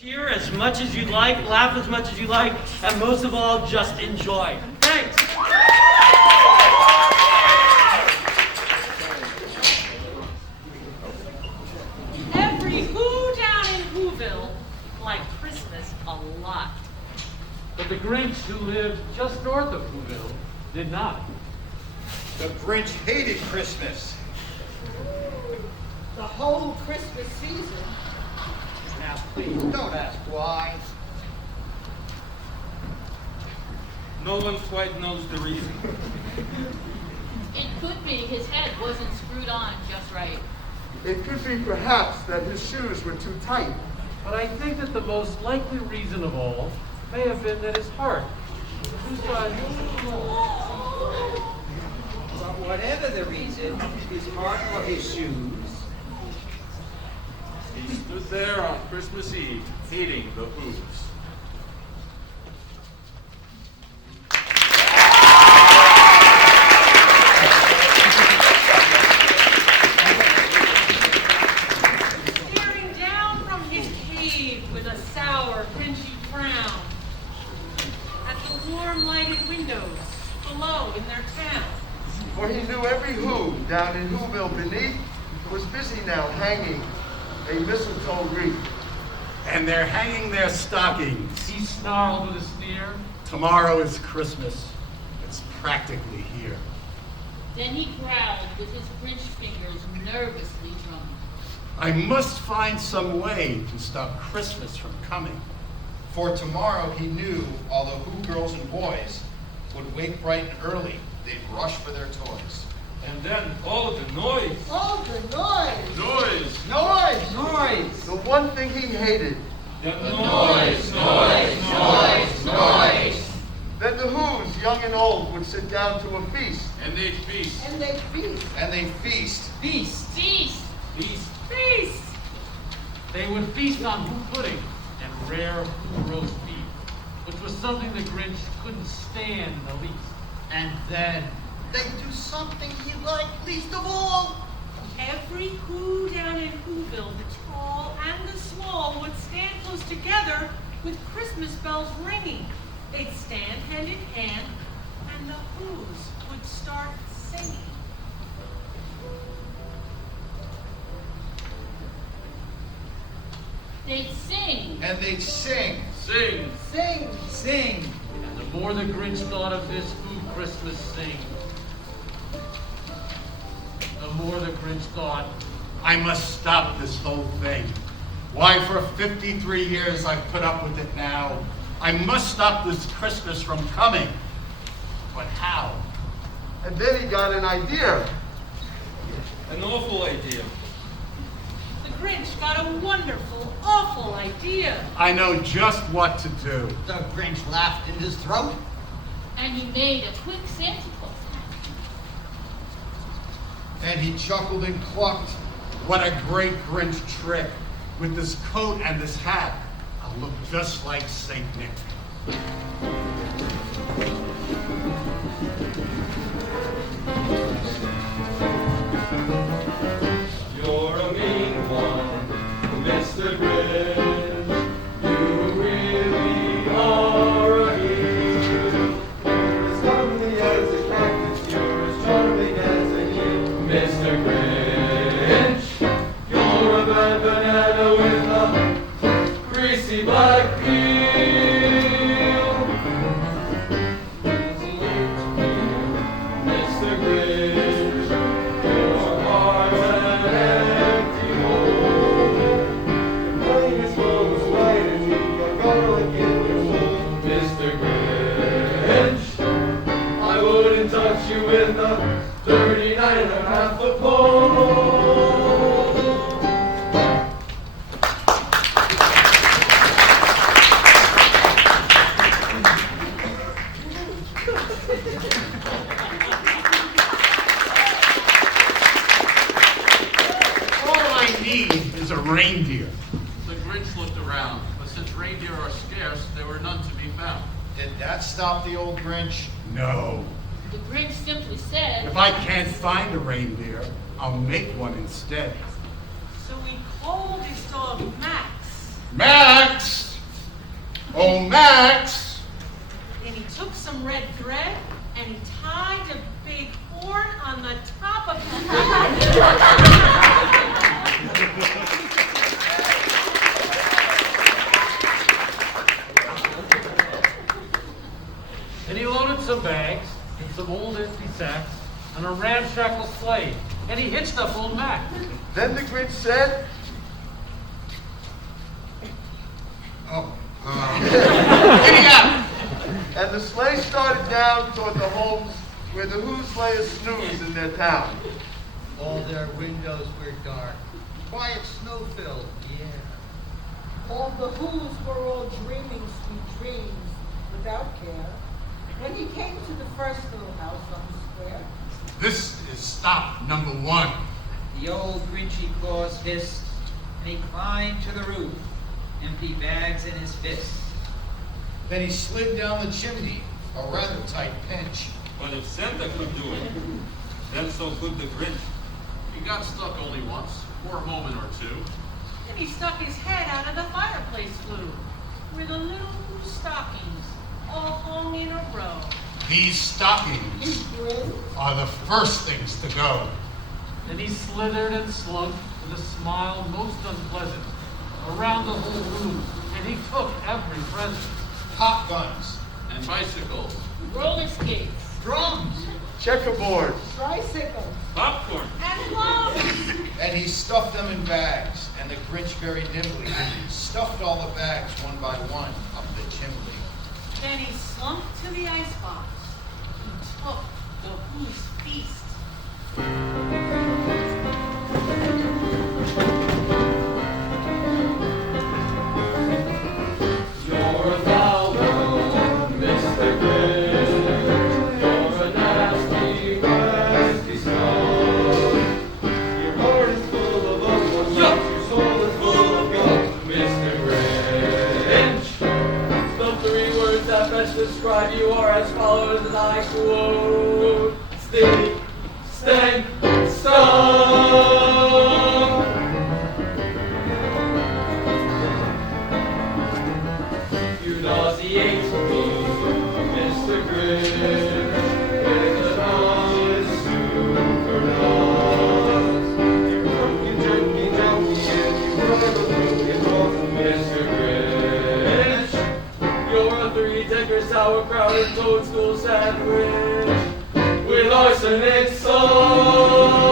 Cheer as much as you'd like, laugh as much as you like, and most of all, just enjoy. Thanks. Every who down in Whoville liked Christmas a lot. But the Grinch who lived just north of Whoville did not. The Grinch hated Christmas. The whole Christmas season. Now, please, don't ask why. No one quite knows the reason. It could be his head wasn't screwed on just right. It could be perhaps that his shoes were too tight. But I think that the most likely reason of all may have been that his heart was too small. But whatever the reason, his heart or his shoes, He stood there on Christmas Eve, hating the Who's. Staring down from his cave with a sour, Grinchy frown at the warm lighted windows below in their town. For he knew every who down in Whoville beneath was busy now hanging a mistletoe wreath. And they're hanging their stockings. He snarled with a sneer. Tomorrow is Christmas. It's practically here. Then he growled with his Grinch fingers nervously drumming. I must find some way to stop Christmas from coming. For tomorrow he knew all the Who girls and boys would wake bright and early. They'd rush for their toys. And then all of the noise. Oh, the noise! Noise. Noise! noise, The one thing he hated. The noise. Then the Who's, young and old, would sit down to a feast. And they feast. And they feast. And they feast. feast, Feast! Feast. Feast! They would feast on Who pudding and rare Who roast beef, which was something the Grinch couldn't stand in the least. And then they'd do something he liked least of all. Every who down in Whoville, the tall and the small, would stand close together with Christmas bells ringing. They'd stand hand in hand, and the who's would start singing. They'd sing. And they'd sing. Sing. Sing. sing, And the more the Grinch thought of this Who Christmas sing, the more the Grinch thought, I must stop this whole thing. Why, for 53 years I've put up with it now. I must stop this Christmas from coming. But how? And then he got an idea. An awful idea. The Grinch got a wonderful, awful idea. I know just what to do. the Grinch laughed in his throat. And he made a quick Santa Claus hat. And he chuckled and clucked. What a great Grinch trick. With this coat and this hat, I'll look just like Saint Nick. You're a mean one, Mr. Grinch. You really are a heel. You're as comely as a cactus, you're as charming as a heel. Mr. Grinch, you're a bad banana with a greasy black peel. Mr. Grinch, your heart's an empty hole. Plain as full as white as you got garlic in your soul. Mr. Grinch, I wouldn't touch you with a 39.5-foot pole. All I need is a reindeer. The Grinch looked around, but since reindeer are scarce, there were none to be found. Did that stop the old Grinch? No. The Grinch simply said, If I can't find a reindeer, I'll make one instead. So he called his dog Max. Max! Max! And he took some red thread and he tied a big horn on the top of the And he loaded some bags and some old empty sacks on a ramshackle sleigh, and he hitched up old Mac. Then the Grinch said, Oh, giddy up! and the sleigh started down toward the homes where the Who's lay a snooze in their town. All their windows were dark, quiet snow-filled, yeah. All the Who's were all dreaming sweet dreams without care. When he came to the first little house on the square, This is stop number 1. The old Grinchy claws hissed, and he climbed to the roof, empty bags in his fists. Then he slid down the chimney, a rather tight pinch. But if Santa could do it, then so could the Grinch. He got stuck only once, for a moment or two. And he stuck his head out of the fireplace flue, where the little blue stockings all hung in a row. These stockings are the first things to go. Then he slithered and slunk with a smile most unpleasant around the whole room, and he took every present. Pop guns, And bicycles, Roller skates. Drums! Checkerboard. tricycles, popcorn, And gloves! and he stuffed them in bags, and the Grinch very nimbly stuffed all the bags one by one up the chimney. Then he slunk to the icebox and took the Who's feast. You're a foul one, Mr. Grinch. You're a nasty, nasty snob. Your heart is full of love, your soul is full of guts, Mr. Grinch. The 3 words that best describe you are as follows, and I quote: stink, stank, stunk. You nauseate me, Mr. Grinch, with an honest super nose. You jerky, jerky, jerky, and you run a looking off, Mr. Grinch. You're a 3-decker sauerkraut and toadstool sandwich with arsenic sauce.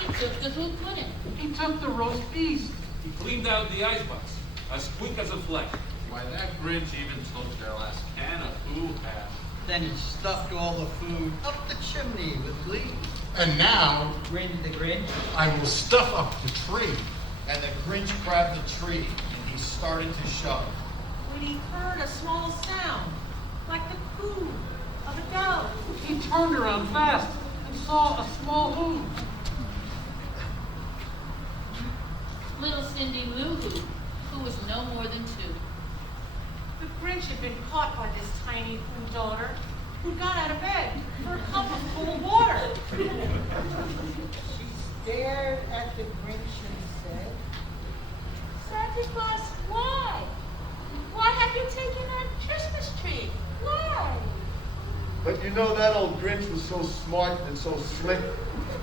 He took the Who pudding. He took the roast beef. he cleaned out the icebox, as quick as a flash. Why, that Grinch even took their last can of Who half. Then he stuffed all the food up the chimney with glee. And now Grinned the Grinch. I will stuff up the tree. And the Grinch grabbed the tree, and he started to shove. When he heard a small sound, like the coo of a dove. He turned around fast and saw a small Who. Little Cindy Lou Who, who was no more than 2. The Grinch had been caught by this tiny Who daughter, who got out of bed for a cup of cold water. she stared at the Grinch and said, Santa Claus, why? Why have you taken our Christmas tree? Why? But you know that old Grinch was so smart and so slick.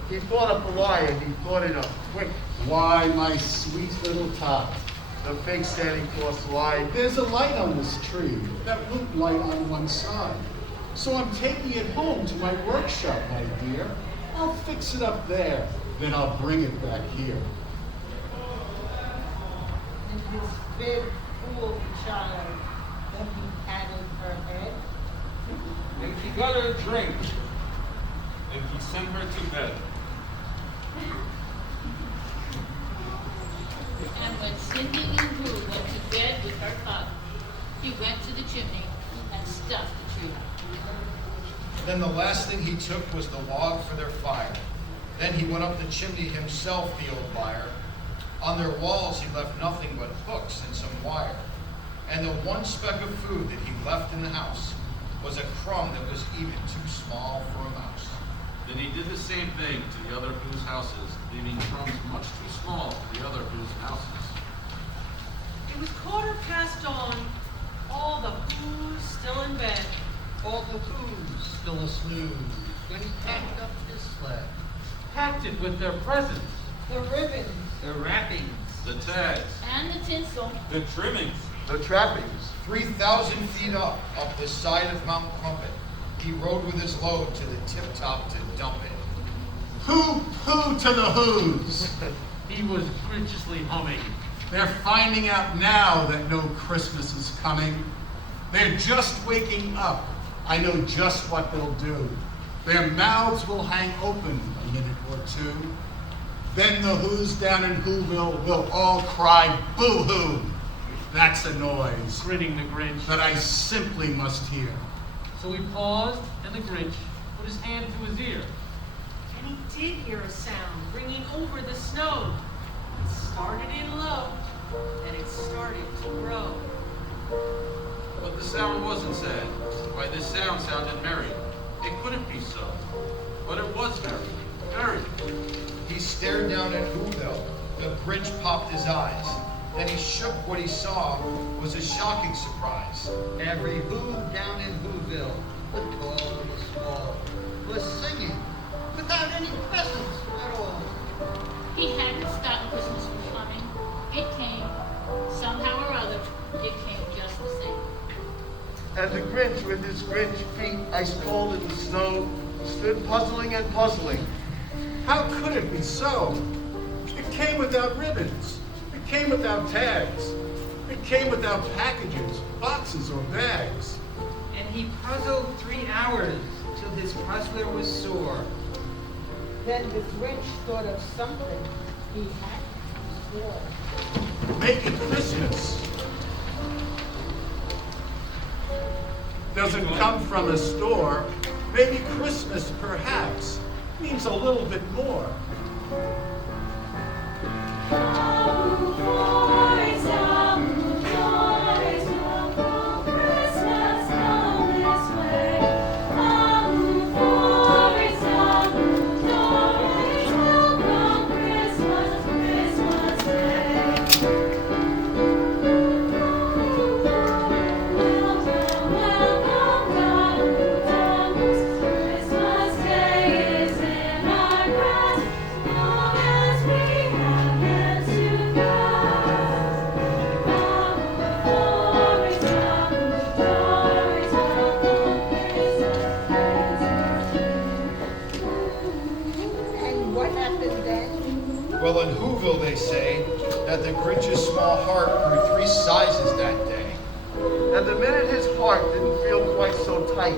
He thought up a lie and he thought it up quick. Why, my sweet little tot, The fake Santa Claus lied. there's a light on this tree that won't light on one side. So I'm taking it home to my workshop, my dear. I'll fix it up there, then I'll bring it back here. and his big fooled child. Then he patted her head. And he got her a drink, and he sent her to bed. And when Cindy Lou Who went to bed with her cub, he went to the chimney and stuffed the tree. Then the last thing he took was the log for their fire. Then he went up the chimney himself, the old liar. On their walls he left nothing but hooks and some wire. And the one speck of food that he left in the house was a crumb that was even too small for a mouse. Then he did the same thing to the other Who's houses, leaving crumbs much too small for the other Who's houses. It was dawn, all the Who's still in bed. All the Who's still asleep when he packed up his sled. Packed it with their presents. The ribbons, The wrappings, The tags, And the tinsel. the trimmings, The trappings. 3,000 feet up the side of Mount Crumpet, he rode with his load to the tip top to dump it. Who to the Who's? He was graciously humming. They're finding out now that no Christmas is coming. They're just waking up. I know just what they'll do. Their mouths will hang open a minute or two. Then the Who's down in Whoville will all cry boo-hoo. That's a noise Grinning the Grinch. that I simply must hear. So he paused, and the Grinch put his hand to his ear. And he did hear a sound ringing over the snow. It started in low, and it started to grow. but the sound wasn't sad. Why, this sound sounded merry. It couldn't be so, but it was merry, very. He stared down at Whoville. The Grinch popped his eyes. Then he shook. What he saw was a shocking surprise. every Who down in Whoville, the tall and the small, was singing without any presents at all. He hadn't stopped Christmas from coming. It came. Somehow or other, it came just the same. And the Grinch, with his Grinch feet ice cold in the snow, stood puzzling and puzzling. How could it be so? It came without ribbons. It came without tags. It came without packages, boxes, or bags. And he puzzled 3 hours till his puzzler was sore. then the Grinch thought of something he had before. Make it Christmas. Doesn't come from a store. Maybe Christmas, perhaps, means a little bit more. And what happened then? Well, in Whoville they say that the Grinch's small heart grew 3 sizes that day. And the minute his heart didn't feel quite so tight,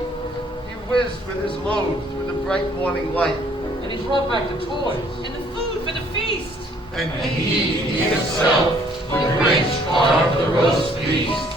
he whizzed with his load through the bright morning light. And he brought back the toys. And the food for the feast. And He himself, the Grinch, carved the roast beast.